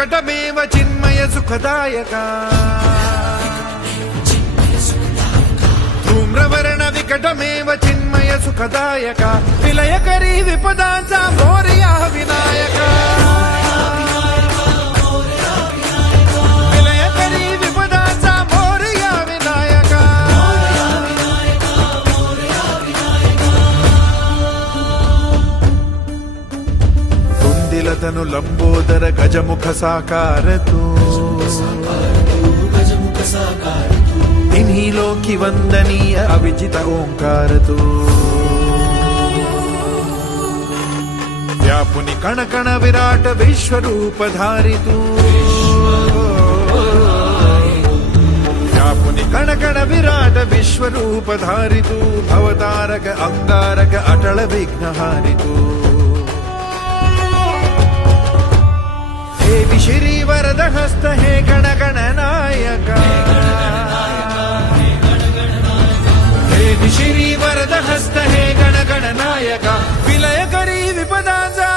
विकटमेव चिन्मय सुखदायका धूम्रवर्ण विकटमेव चिन्मय सुखदायका विलयकरी विपदांचा मोरया विनायका विलयकरी विपदांचा मोरया विनायका कुंदिलतनु लंबोदर गजमुख साकार तू इन्हीं वंदनीय अविजित ओंकार तू व्यापुनि कण कण विराट विश्वरूप धारी तू व्यापुनि कण कण विराट विश्वरूप धारी तू भवतारक अंगारक अटल विघ्नहारी तू हे श्री वरद हस्त हे गण गण नायका श्री वरद हस्त हे गण गण नायका विलयकरी विपदाचा